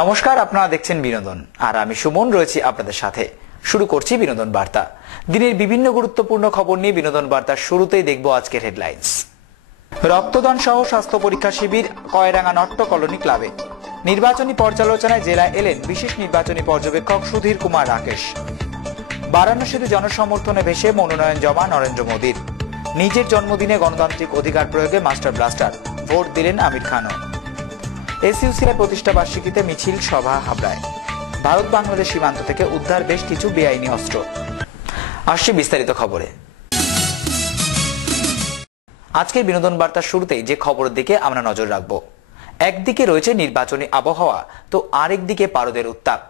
নমস্কার, আপনারা দেখছেন বিনোদন আর আমি সুমন রয়েছি আপনাদের সাথে। শুরু করছি বিনোদন বার্তা। দিনের বিভিন্ন গুরুত্বপূর্ণ খবর নিয়ে বিনোদন বার্তার শুরুতেই দেখব আজকের হেডলাইন্স। রক্তদান সহ স্বাস্থ্য পরীক্ষা শিবির কয়রাঙ্গা নট্য কলোনি ক্লাবে। নির্বাচনী পর্যালোচনায় জেলায় এলেন বিশেষ নির্বাচনী পর্যবেক্ষক সুধীর কুমার রাকেশ। বারাণসীতে জনসমর্থনে ভেসে মনোনয়ন জমা নরেন্দ্র মোদীর। নিজের জন্মদিনে গণতান্ত্রিক অধিকার প্রয়োগে মাস্টার ব্লাস্টার, ভোট দিলেন আমির খানও। এসইউসিআই প্রতিষ্ঠা বার্ষিকীতে মিছিল সভা হাবড়ায়। ভারত বাংলাদেশ সীমান্ত থেকে উদ্ধার বেশ কিছু বেআইনি অস্ত্র। আসছি বিস্তারিত খবরে। আজকের বিনোদন বার্তার শুরুতেই যে খবরের দিকে আমরা নজর রাখব। একদিকে রয়েছে নির্বাচনী আবহাওয়া, তো আরেকদিকে পারদের উত্তাপ।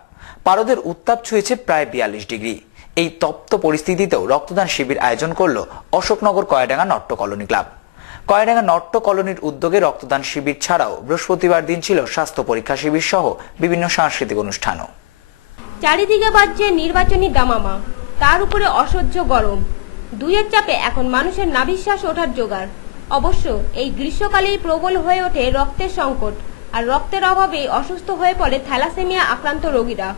পারদের উত্তাপ ছুঁয়েছে প্রায় 42 ডিগ্রি। এই তপ্ত পরিস্থিতিতেও রক্তদান শিবির আয়োজন করল অশোকনগর কয়রাঙ্গা নট্য কলোনি ক্লাব। কয়রাঙ্গা নট্য কলোনির উদ্যোগে রক্তদান শিবির ছাড়াও বৃহস্পতিবার দিন ছিল স্বাস্থ্য পরীক্ষা শিবির সহ বিভিন্ন সাংস্কৃতিক অনুষ্ঠানও। চারিদিকে বাজছে নির্বাচনী দামামা, তার উপরে অসহ্য গরম। দুয়ের চাপে এখন মানুষের নাভিশ্বাস ওঠার জোগাড়। অবশ্য এই গ্রীষ্মকালেই প্রবল হয়ে ওঠে রক্তের সংকট, আর রক্তের অভাবে অসুস্থ হয়ে পড়ে থ্যালাসেমিয়া আক্রান্ত রোগীরা।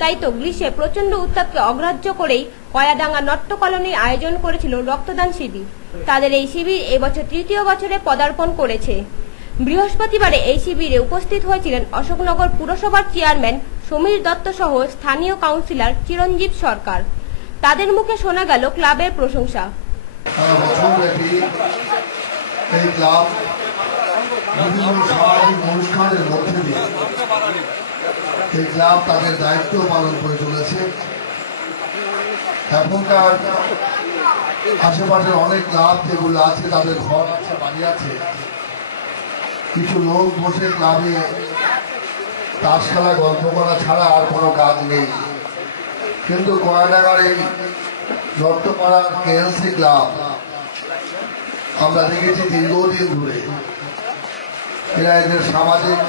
তাই তো গ্রীষ্মে প্রচন্ড উত্তাপকে অগ্রাহ্য করেই কয়াডাঙ্গা নট্য কলোনির আয়োজন করেছিল রক্তদান শিবির। তাদের এই শিবির এবছর তৃতীয় বছরে পদার্পণ করেছে। বৃহস্পতিবারে এই শিবিরে উপস্থিত হয়েছিলেন অশোকনগর পুরসভার চেয়ারম্যান সমীর দত্ত সহ স্থানীয় কাউন্সিলর চিরঞ্জীব সরকার। তাদের মুখে শোনা গেল ক্লাবের প্রশংসা। এই ক্লাব বিভিন্ন সামাজিক অনুষ্ঠানের মধ্যে দিয়ে এই ক্লাব তাদের দায়িত্ব পালন করে চলেছে। এখনকার আশেপাশের অনেক ক্লাব যেগুলো আছে, তাদের ঘর আছে, বাড়ি আছে, কিছু লোক বসে ক্লাবে তাস খেলা গল্প করা ছাড়া আর কোনো কাজ নেই। কিন্তু কয়ডাঙ্গার এই নট্যপাড়া কেএনসি ক্লাব আমরা দেখেছি দীর্ঘদিন ধরে এরা এদের সামাজিক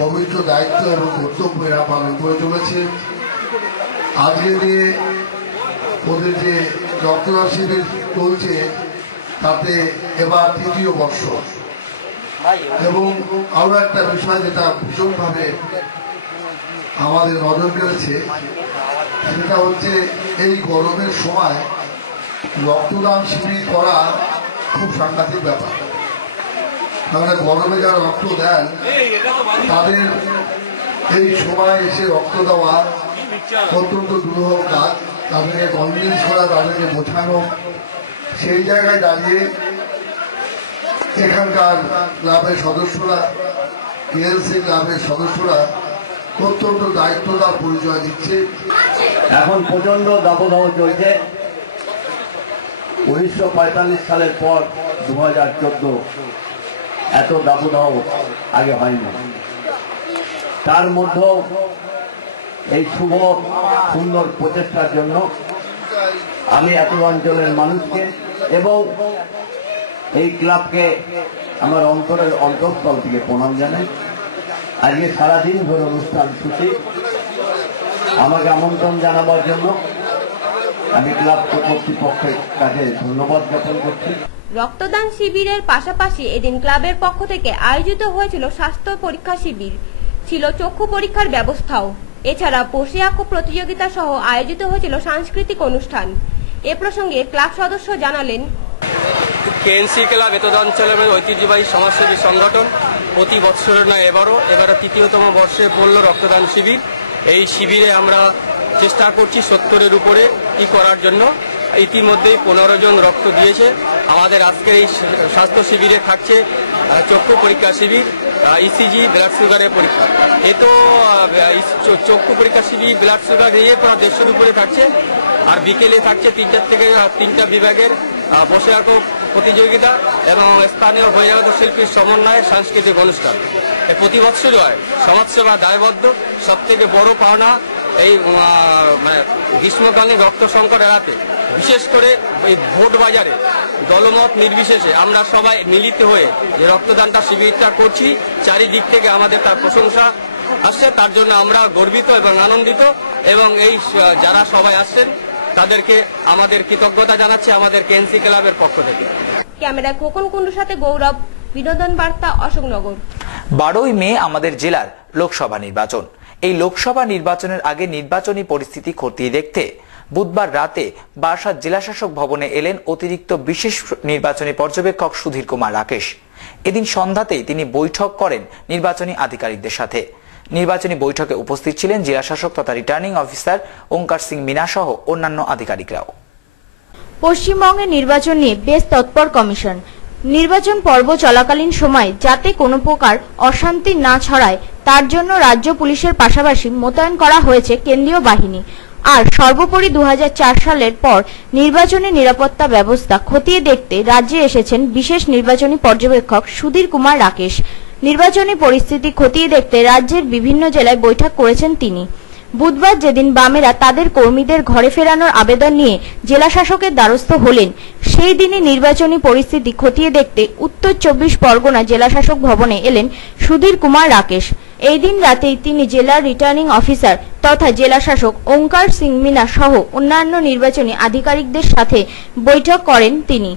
পবিত্র দায়িত্ব এবং কর্তব্য এরা পালন করে চলেছে। আজকে দিয়ে ওদের যে রক্তদান শিবির চলছে তাতে এবার তৃতীয় বর্ষ। এবং আরো একটা বিষয় যেটা ভীষণভাবে আমাদের নজর কেড়েছে, সেটা হচ্ছে এই গরমের সময় রক্তদান শিবির করা খুব সাংঘাতিক ব্যাপার। তাহলে গরমে যারা রক্ত দেন তাদের এই সময় এসে রক্ত দেওয়া অত্যন্ত দুরূহ কাজ। তাদেরকে কনভিন্স করা, তাদেরকে বোঝানো, সেই জায়গায় দাঁড়িয়ে এখানকার ক্লাবের সদস্যরা, কেএলসি ক্লাবের সদস্যরা অত্যন্ত দায়িত্বটার পরিচয় দিচ্ছে। এখন প্রচন্ড দাবদাহ চলছে। 1945 সালের পর 2014 এত দাবদাহ আগে হয়নি। তার মধ্যেও এই শুভ সুন্দর প্রচেষ্টার জন্য আমি এত অঞ্চলের মানুষকে এবং এই ক্লাবকে আমার অন্তরের অন্তঃস্থল থেকে প্রণাম জানাই। আজকে সারাদিন ধরে অনুষ্ঠান সূচি আমাকে আমন্ত্রণ জানাবার জন্য আমি ক্লাব কর্তৃপক্ষের কাছে ধন্যবাদ জ্ঞাপন করছি। রক্তদান শিবিরের পাশাপাশি এদিন ক্লাবের পক্ষ থেকে আয়োজিত হয়েছিল স্বাস্থ্য পরীক্ষা শিবির, ছিল চক্ষু পরীক্ষার ব্যবস্থাও। এছাড়া বসে আঁকো প্রতিযোগিতা সহ আয়োজিত হয়েছিল সাংস্কৃতিক অনুষ্ঠান। এ প্রসঙ্গে ক্লাব সদস্য জানালেন, কেএনসি ক্লাব এতদ অঞ্চলের ঐতিহ্যবাহী সমাজসেবী সংগঠন। প্রতি বৎসরের নয় এবারে তৃতীয়তম বর্ষে পড়ল রক্তদান শিবির। এই শিবিরে আমরা চেষ্টা করছি 70-এর উপরে কি করার জন্য। ইতিমধ্যে 15 জন রক্ত দিয়েছে। আমাদের আজকের এই স্বাস্থ্য শিবিরে থাকছে চক্ষু পরীক্ষা শিবির, ইসিজি, ব্লাড সুগারের পরীক্ষা। এ তো চক্ষু পরীক্ষা শিবির, ব্লাড সুগার নিয়ে প্রায় 150-এর উপরে থাকছে। আর বিকেলে থাকছে 3টা থেকে 3টা বিভাগের বসে আঁকো প্রতিযোগিতা এবং স্থানীয় বহিরাগত শিল্পীর সমন্বয়ে সাংস্কৃতিক অনুষ্ঠান। প্রতি বছরই হয়। সমাজসেবা দায়বদ্ধ। সব থেকে বড় পাওনা এই গ্রীষ্মকালে রক্ত সংকট এড়াতে, বিশেষ করে এই ভোট বাজারে দলমত নির্বিশেষে আমরা সবাই মিলিত হয়ে যে রক্তদানটা শিবিরটা করছি, চারিদিক থেকে আমাদের তার প্রশংসা আসছে। তার জন্য আমরা গর্বিত এবং আনন্দিত, এবং এই যারা সবাই আসছেন তাদেরকে আমাদের কৃতজ্ঞতা জানাচ্ছি আমাদের কেএনসি ক্লাবের পক্ষ থেকে। ক্যামেরায় খোকন কুন্ডুর সাথে গৌরব, বিনোদন বার্তা, অশোকনগর। 12ই মে আমাদের জেলার লোকসভা নির্বাচন। এই লোকসভা নির্বাচনের আগে নির্বাচনী পরিস্থিতি খতিয়ে দেখতে বুধবার রাতে বারাসাত জেলাশাসক ভবনে এলেন অতিরিক্ত বিশেষ নির্বাচনী পর্যবেক্ষক সুধীর কুমার রাকেশ। এদিন সন্ধ্যাতেই তিনি বৈঠক করেন নির্বাচনী আধিকারিকদের সাথে। নির্বাচনী বৈঠকে উপস্থিত ছিলেন জেলাশাসক তথা রিটার্নিং অফিসার ওঙ্কার সিং মিনা সহ অন্যান্য আধিকারিকরাও। পশ্চিমবঙ্গে নির্বাচন নিয়ে বেশ তৎপর কমিশন। নির্বাচন পর্ব চলাকালীন সময় যাতে কোনো প্রকার অশান্তি না ছড়ায় তার জন্য রাজ্য পুলিশের পাশাপাশি মোতায়েন করা হয়েছে কেন্দ্রীয় বাহিনী। আর সর্বোপরি 2004 সালের পর নির্বাচনী নিরাপত্তা ব্যবস্থা খতিয়ে দেখতে রাজ্যে এসেছেন বিশেষ নির্বাচনী পর্যবেক্ষক সুধীর কুমার রাকেশ। নির্বাচনী পরিস্থিতি খতিয়ে দেখতে রাজ্যের বিভিন্ন জেলায় বৈঠক করেছেন তিনি। বুধবার যেদিন বামেরা তাদের কর্মীদের ঘরে ফেরানোর আবেদন নিয়ে জেলা শাসকের দ্বারস্থ হলেন, সেই দিনই নির্বাচনী পরিস্থিতি খতিয়ে দেখতে উত্তর 24 পরগনা জেলা শাসক ভবনে এলেন সুধীর কুমার রাকেশ। এই দিন রাতেই তিনি জেলার রিটার্নিং অফিসার তথা জেলা শাসক ওঙ্কার সিং মিনা সহ অন্যান্য নির্বাচনী আধিকারিকদের সাথে বৈঠক করেন তিনি।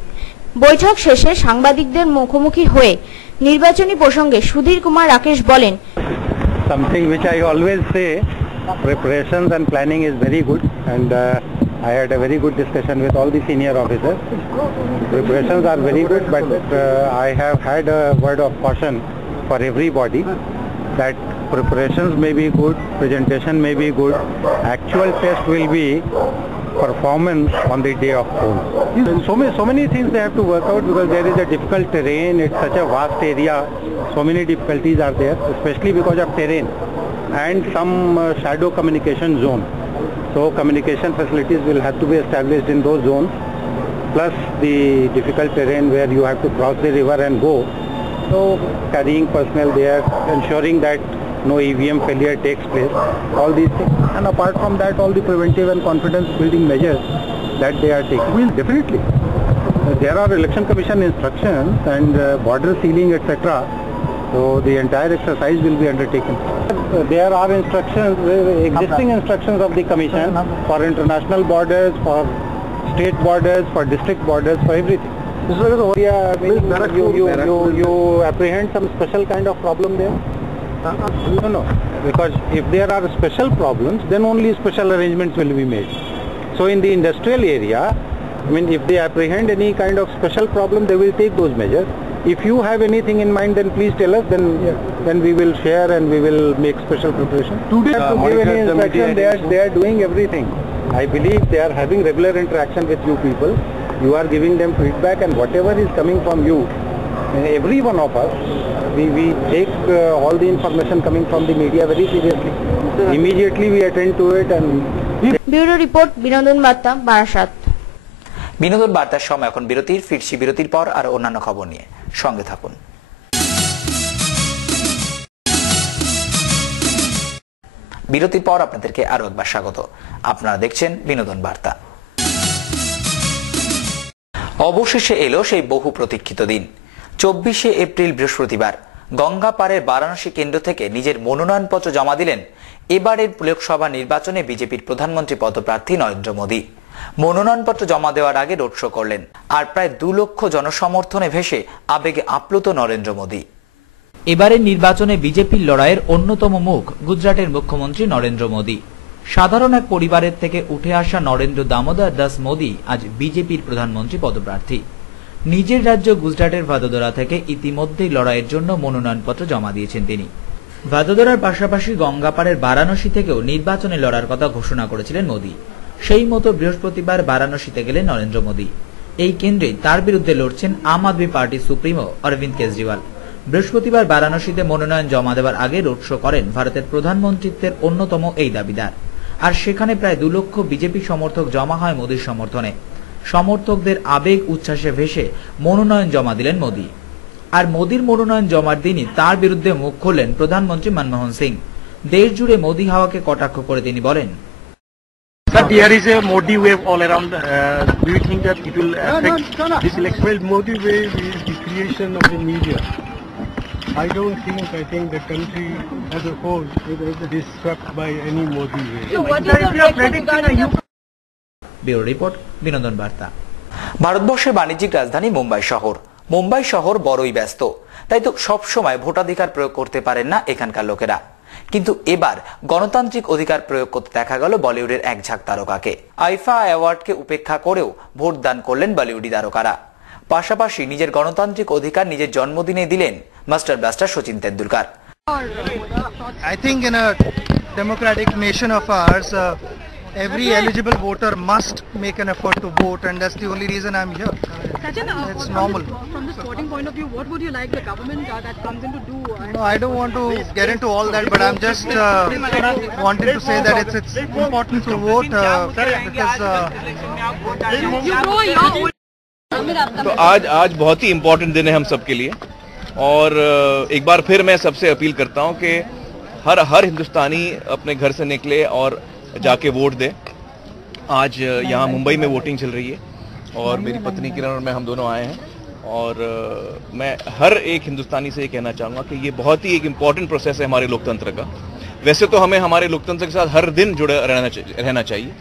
বৈঠক শেষে সাংবাদিকদের মুখোমুখি হয়ে নির্বাচনী প্রসঙ্গে সুধীর কুমার রাকেশ বলেন, Something which I always say, preparations and planning is very good, and I had a very good discussion with all the senior officers. Preparations are very good, but I have had a word of caution for everybody that preparations may be good, presentation may be good, actual test will be performance on the day of polls. So many things they have to work out because there is a difficult terrain, it's such a vast area, so many difficulties are there, especially because of terrain and some shadow communication zone. So communication facilities will have to be established in those zones, plus the difficult terrain where you have to cross the river and go. So carrying personnel there, ensuring that no EVM failure takes place, all these things. And apart from that, all the preventive and confidence building measures that they are taking. Well, definitely. There are election commission instructions and border sealing, etc. So the entire exercise will be undertaken. There are instructions, existing instructions of the commission for international borders, for state borders, for district borders, for everything. You apprehend some special kind of problem there? No, because if there are special problems, then only special arrangements will be made. So in the industrial area, I mean, if they apprehend any kind of special problem, they will take those measures. If you have anything in mind, then please tell us, then we will share and we will make special preparation. Today, to give any instruction, they are doing everything. I believe they are having regular interaction with you people. You are giving them feedback, and whatever is coming from you, every one of us, we take all the information coming from the media very seriously. Immediately we attend to it. And bureau report, বিনোদন বার্তা, বারাসাত। বিনোদন বার্তার সময় এখন বিরতির, ফিরছি বিরতির পর আর অন্যান্য খবর নিয়ে, সঙ্গে থাকুন। বিরতির পর আপনাদেরকে আরো একবার স্বাগত। আপনারা দেখছেন বিনোদন বার্তা। অবশেষে এলো সেই বহু প্রতীক্ষিত দিন। 24শে এপ্রিল বৃহস্পতিবার গঙ্গা পাড়ের বারাণসী কেন্দ্র থেকে নিজের মনোনয়নপত্র জমা দিলেন এবারের লোকসভা নির্বাচনে বিজেপির প্রধানমন্ত্রী পদপ্রার্থী নরেন্দ্র মোদী। মনোনয়নপত্র জমা দেওয়ার আগে রোড শো করলেন, আর প্রায় 2 লক্ষ জনসমর্থনে ভেসে আবেগে আপ্লুত নরেন্দ্র মোদী। এবারের নির্বাচনে বিজেপির লড়াইয়ের অন্যতম মুখ গুজরাটের মুখ্যমন্ত্রী নরেন্দ্র মোদী। সাধারণ এক পরিবারের থেকে উঠে আসা নরেন্দ্র দামোদর দাস মোদী আজ বিজেপির প্রধানমন্ত্রী পদপ্রার্থী। নিজের রাজ্য গুজরাটের ভাদোদরা থেকে ইতিমধ্যেই লড়াইয়ের জন্য মনোনয়নপত্র জমা দিয়েছেন তিনি। ভাদোদরার পাশাপাশি গঙ্গাপাড়ের বারাণসী থেকেও নির্বাচনে লড়ার কথা ঘোষণা করেছিলেন মোদী। সেই মতো বৃহস্পতিবার বারাণসীতে গেলেন নরেন্দ্র মোদী। এই কেন্দ্রেই তার বিরুদ্ধে লড়ছেন আম আদমি পার্টির সুপ্রিমো অরবিন্দ কেজরিওয়াল। বৃহস্পতিবার বারাণসীতে মনোনয়ন জমা দেওয়ার আগে রোড শো করেন ভারতের প্রধানমন্ত্রীত্বের অন্যতম এই দাবিদার। আর সেখানে প্রায় 2 লক্ষ বিজেপি সমর্থক জমা হয় মোদীর সমর্থনে। সমর্থকদের আবেগ উচ্ছ্বাসে ভেসে মনোনয়ন জমা দিলেন মোদী। আর মোদীর মনোনয়ন জমার দিনই তার বিরুদ্ধে মুখ খুললেন প্রধানমন্ত্রী মনমোহন সিং। দেশ জুড়ে মোদী হাওয়াকে কটাক্ষ করে তিনি বলেন, Sir, there is a Modi wave all around. Do you think that it will affect this election? Well, Modi wave is the creation of the media. I don't think, I think the country as a whole is swept by any Modi wave. So what is your reaction regarding the... bureau report, বিনোদন বার্তা। ভারতবর্ষের বাণিজ্যিক রাজধানী মুম্বাই শহর। মুম্বাই শহর বড়ই ব্যস্ত, তাই তো সব সময় ভোটাধিকার প্রয়োগ করতে পারেন না এখানকার লোকেরা। কিন্তু এবার গণতান্ত্রিক অধিকার প্রয়োগ করতে দেখা গেল বলিউডের এক ঝাঁক তারকাকে। আইফা অ্যাওয়ার্ডকে উপেক্ষা করেও ভোট দান করলেন বলিউডি তারকারা। পাশাপাশি নিজের গণতান্ত্রিক অধিকার নিজের জন্মদিনে দিলেন master blaster Sachin Tendulkar. I think in a democratic nation of ours, every eligible voter must make an effort to vote, and that's the only reason I'm here. It's normal. From the sporting point of view, what would you like the government that comes in to do? No, I don't want to get into all that, but I'm just wanting to say that it's important to vote because तो आज बहुत ही important दिन है हम सबके लिए, और एक बार फिर मैं सबसे अपील करता हूं कि हर हिंदुस्तानी अपने घर से निकले और जाके वोट दे। आज यहाँ मुंबई में वोटिंग चल रही है और मेरी पत्नी किरण और मैं हम दोनों आए हैं, और मैं हर एक हिंदुस्तानी से ये कहना चाहूँगा कि ये बहुत ही एक इम्पॉर्टेंट प्रोसेस है हमारे लोकतंत्र का। वैसे तो हमें हमारे लोकतंत्र के साथ हर दिन जुड़े रहना चाहिए,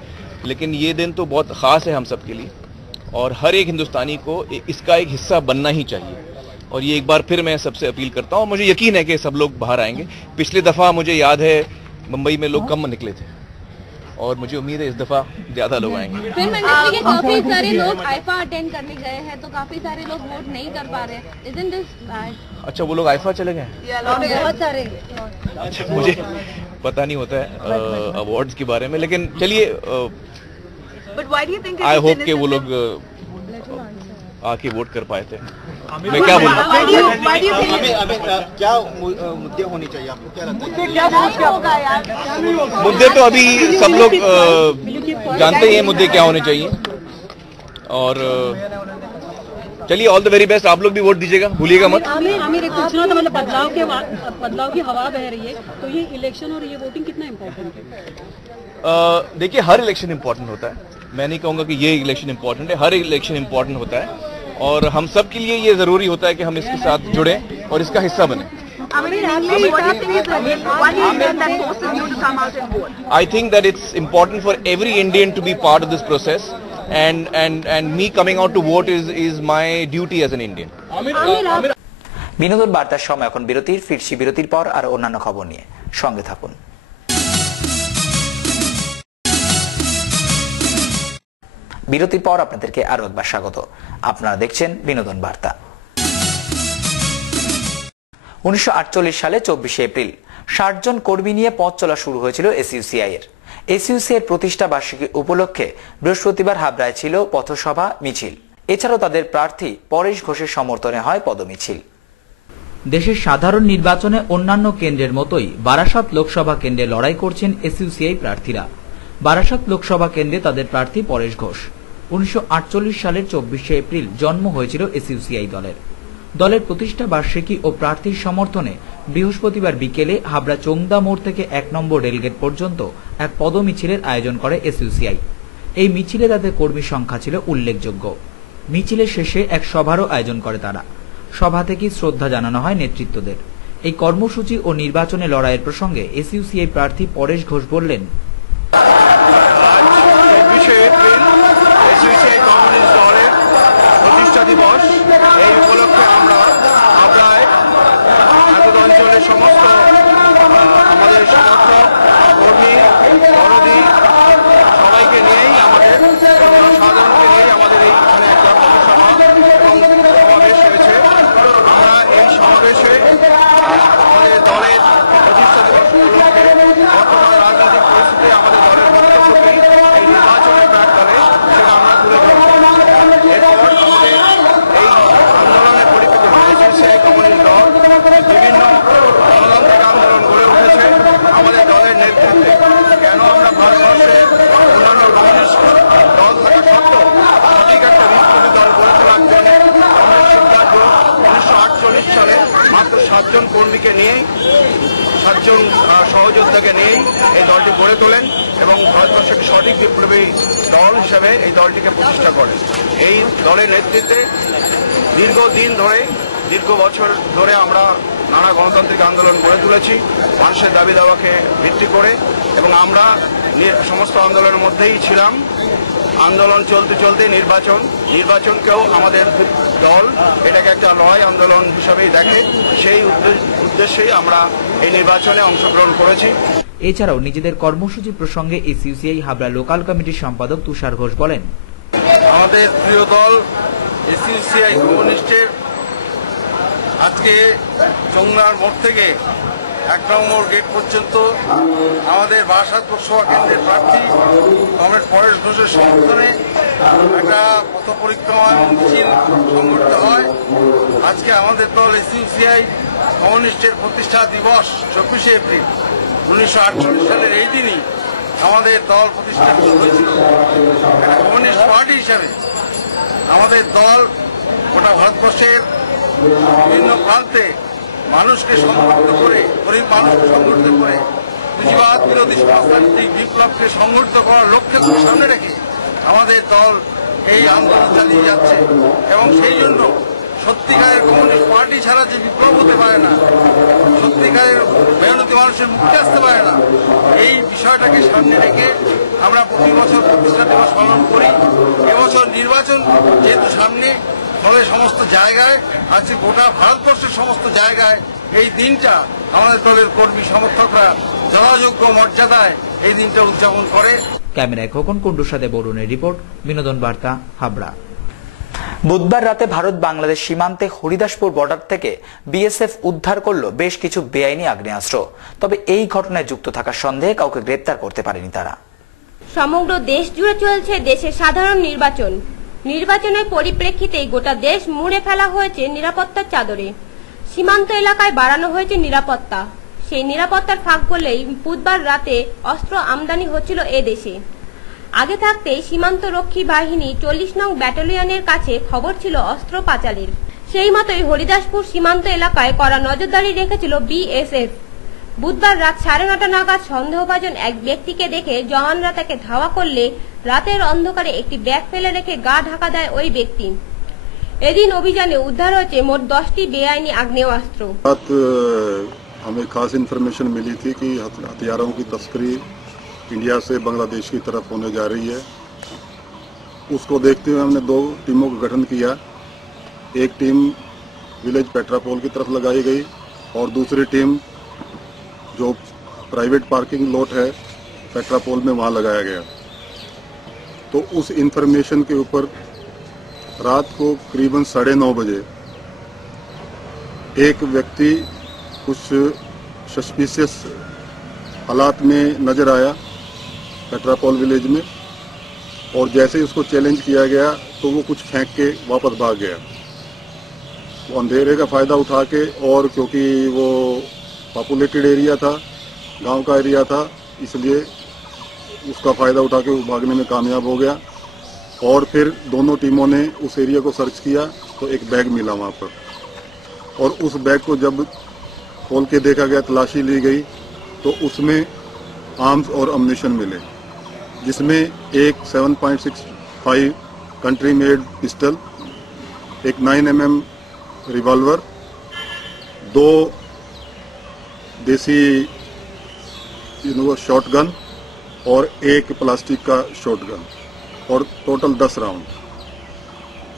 लेकिन ये दिन तो बहुत ख़ास है हम सब के लिए, और हर एक हिंदुस्तानी को इसका एक हिस्सा बनना ही चाहिए। और ये एक बार फिर मैं सबसे अपील करता हूँ, मुझे यकीन है कि सब लोग बाहर आएंगे। पिछली दफ़ा मुझे याद है मुंबई में लोग कम निकले थे, और मुझे उम्मीद है इस दफा ज्यादा लोग आएंगे। फिल्म इंडस्ट्री के काफी सारे लोग आईफा अटेंड करने गए हैं, तो काफी सारे लोग वोट नहीं कर पा रहे हैं। Isn't this bad? अच्छा, वो लोग आईफा चले गए? बहुत सारे। अच्छा, मुझे पता नहीं होता है अवार्ड्स के बारे में, लेकिन चलिए आई होप के वो लोग आके वोट कर पाए थे। मैं क्या बोलूं? क्या मुद्दे होने चाहिए आपको, क्या लगता है? मुद्दे तो अभी सब लोग जानते ही हैं मुद्दे क्या होने चाहिए, और चलिए ऑल द वेरी बेस्ट। आप लोग भी वोट दीजिएगा, भूलिएगा मत। आमिर एक पूछना था, मतलब बदलाव की हवा बह रही है, तो ये इलेक्शन और ये वोटिंग कितना इम्पोर्टेंट है? देखिए, हर इलेक्शन इम्पोर्टेंट होता है। मैं नहीं कहूँगा कि ये इलेक्शन इम्पोर्टेंट है, हर इलेक्शन इम्पोर्टेंट होता है, और हम सब के लिए ये जरूरी होता है कि हम इसके साथ जुड़े और इसका हिस्सा बने। I think that it's important for every Indian to be part of this process, and me coming out to vote is my duty as an Indian. বিনোদন বার্তার সময় এখন বিরতির, ফিরছি বিরতির পর আর অন্যান্য খবর নিয়ে, সঙ্গে থাকুন। বিরতির পর আপনাদেরকে আরো একবার স্বাগত। আপনারা দেখছেন বিনোদন বার্তা। 1948 সালে 24 এপ্রিল 60 জন কর্মী নিয়ে পথ চলা শুরু হয়েছিল এসইউসিআই এর। এসইউসিআই এর প্রতিষ্ঠা বার্ষিকী উপলক্ষে বৃহস্পতিবার হাবড়ায় ছিল পথসভা, মিছিল। এছাড়াও তাদের প্রার্থী পরেশ ঘোষের সমর্থনে হয় পদমিছিল। দেশের সাধারণ নির্বাচনে অন্যান্য কেন্দ্রের মতোই বারাসাত লোকসভা কেন্দ্রে লড়াই করছেন এসইউসিআই প্রার্থীরা। বারাসাত লোকসভা কেন্দ্রে তাদের প্রার্থী পরেশ ঘোষ। 1948 সালের 24 এপ্রিল জন্ম হয়েছিল এসইউসিআই দলের। দলের প্রতিষ্ঠা বার্ষিকী ও প্রার্থীর সমর্থনে বৃহস্পতিবার বিকেলে হাবড়া চোংদা মোড় থেকে 1 নম্বর রেলগেট পর্যন্ত এক পদমিছিলের আয়োজন করে এসইউসিআই। এই মিছিলে তাদের কর্মী সংখ্যা ছিল উল্লেখযোগ্য। মিছিলের শেষে এক সভারও আয়োজন করে তারা। সভা থেকে শ্রদ্ধা জানানো হয় নেতৃত্বদের। এই কর্মসূচি ও নির্বাচনে লড়াইয়ের প্রসঙ্গে এসইউসিআই প্রার্থী পরেশ ঘোষ বললেন, কর্মীকে নিয়ে 7 জন সহযোদ্ধাকে নিয়ে এই দলটি গড়ে তোলেন এবং ভারতবর্ষের সঠিক বিপ্লবী দল হিসেবে এই দলটিকে প্রতিষ্ঠা করেন। এই দলের নেতৃত্বে দীর্ঘ বছর ধরে আমরা নানা গণতান্ত্রিক আন্দোলন গড়ে তুলেছি মানুষের দাবি দাওয়াকে ভিত্তি করে, এবং আমরা সমস্ত আন্দোলনের মধ্যেই ছিলাম। আন্দোলন চলতে চলতে নির্বাচনকেও আমাদের দল এটাকে একটা লড়াই আন্দোলন হিসাবেই দেখে, সেই উদ্দেশ্যেই আমরা এই নির্বাচনে অংশগ্রহণ করেছি। এছাড়াও নিজেদের কর্মসূচি প্রসঙ্গে এসইউসিআই হাবড়া লোকাল কমিটির সম্পাদক তুষার ঘোষ বলেন, আমাদের প্রিয় দল এসইউসিআই কমিউনিস্টের আজকে চংলার মোড় থেকে 1 নম্বর গেট পর্যন্ত আমাদের বারাসাত লোকসভা কেন্দ্রের প্রার্থী কমরেড পরেশ ঘোষের সমর্থনে একটা পথ পরিক্রমা মিছিল সংগঠিত হয়। আজকে আমাদের দল এসইউসিআই কমিউনিস্টের প্রতিষ্ঠা দিবস 24শে এপ্রিল 1948 সালের এই দিনই আমাদের দল প্রতিষ্ঠা হয়েছিল। একটা কমিউনিস্ট পার্টি হিসাবে আমাদের দল গোটা ভারতবর্ষের বিভিন্ন প্রান্তে মানুষকে সংগঠিত করে, গরিব মানুষকে সংগঠিত করে, পুঁজিবাদ বিরোধী সমাজতান্ত্রিক বিপ্লবকে সংগঠিত করার লক্ষ্যকে সামনে রেখে আমাদের দল এই আন্দোলন চালিয়ে যাচ্ছে। এবং সেই জন্য সত্যিকারের কমিউনিস্ট পার্টি ছাড়া যে বিপ্লব হতে পারে না, সত্যিকারের মেহনতি মানুষের মুক্তি আসতে পারে না, এই বিষয়টাকে সামনে রেখে আমরা প্রতি বছর প্রতিষ্ঠা দিবস পালন করি। এবছর নির্বাচন যেহেতু সামনে, ফলে সমস্ত জায়গায় আজকে গোটা ভারতবর্ষের সমস্ত জায়গায় এই দিনটা আমাদের দলের কর্মী সমর্থকরা যথাযোগ্য মর্যাদায় এই দিনটা উদযাপন করে। ক্যামেরায় খোকন কুণ্ডুর সাথে বরুণের রিপোর্ট, বিনোদন বার্তা, হাবড়া। বুধবার রাতে ভারত বাংলাদেশ সীমান্তে হরিদাসপুর বর্ডার থেকে বিএসএফ উদ্ধার করল বেশ কিছু বেআইনি আগ্নেয়াস্ত্র। তবে এই ঘটনায় যুক্ত থাকার সন্দেহে কাউকে গ্রেপ্তার করতে পারেনি তারা। সমগ্র দেশ জুড়ে চলছে দেশের সাধারণ নির্বাচন। নির্বাচনের পরিপ্রেক্ষিতে গোটা দেশ মুড়ে ফেলা হয়েছে নিরাপত্তার চাদরে। সীমান্ত এলাকায় বাড়ানো হয়েছে নিরাপত্তা। সেই নিরাপত্তার ফাঁক গলেই বুধবার রাতে অস্ত্র আমদানি হচ্ছিল এ দেশে। আগে থাকতেই সীমান্ত রক্ষী বাহিনী 40 নং ব্যাটালিয়নের কাছে খবর ছিল অস্ত্র পাচারের। সেই মতোই হরিদাসপুর সীমান্ত এলাকায় কড়া নজরদারি রেখেছিল বিএসএফ। বুধবার রাত 9:30 নাগাদ সন্দেহভাজন এক ব্যক্তিকে দেখে জওয়ানরা তাকে ধাওয়া করলে রাতের অন্ধকারে একটি ব্যাগ ফেলে রেখে গা ঢাকা দেয় ওই ব্যক্তি। এদিন অভিযানে উদ্ধার হয়েছে মোট 10টি বেআইনি আগ্নেয়াস্ত্র। हमें खास इन्फॉर्मेशन मिली थी कि हथियारों की तस्करी इंडिया से बांग्लादेश की तरफ होने जा रही है। उसको देखते हुए हमने 2 टीमों का गठन किया। एक टीम विलेज पेट्रापोल की तरफ लगाई गई और दूसरी टीम जो प्राइवेट पार्किंग लॉट है पेट्रापोल में वहाँ लगाया गया। तो उस इन्फॉर्मेशन के ऊपर रात को करीबन 9:30 बजे एक व्यक्ति कुछ सस्पिशियस हालात में नजर आया पेट्रापोल विलेज में, और जैसे ही उसको चैलेंज किया गया तो वो कुछ फेंक के वापस भाग गया। वो अंधेरे का फायदा उठा के, और क्योंकि वो पॉपुलेटेड एरिया था, गांव का एरिया था, इसलिए उसका फायदा उठा के वो भागने में कामयाब हो गया। और फिर दोनों टीमों ने उस एरिया को सर्च किया तो एक बैग मिला वहाँ पर, और उस बैग को जब खोल के देखा गया, तलाशी ली गई, तो उसमें आर्म्स और अम्यूनिशन मिले, जिसमें एक 7.65 कंट्री मेड पिस्टल, एक 9mm रिवॉल्वर, 2 देसी शॉटगन और एक प्लास्टिक का शॉटगन, और टोटल 10 राउंड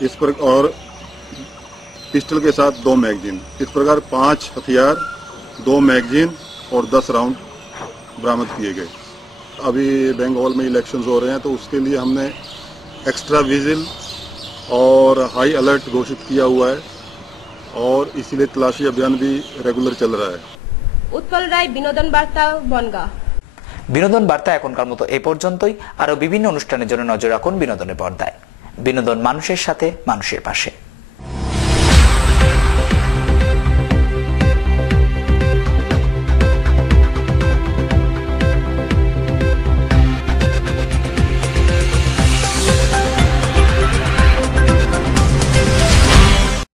इस पर, और पिस्टल के साथ 2 मैगजीन। इस प्रकार 5 हथियार, 2 मैगजीन और 10 राउंड बरामद किए गए। अभी बंगाल में इलेक्शंस हो रहे हैं, तो उसके लिए हमने एक्स्ट्रा विजिल और हाई अलर्ट घोषित किया हुआ है, और इसीलिए तलाशी अभियान भी रेगुलर चल रहा है। उत्पल राय, বিনোদন বার্তা, বনগাঁ। বিনোদন বার্তা এখনকার মতো এই পর্যন্তই। আরো বিভিন্ন অনুষ্ঠানের জন্য নজর রাখুন বিনোদনের পর্দায়। বিনোদন মানুষের সাথে, মানুষের পাশে।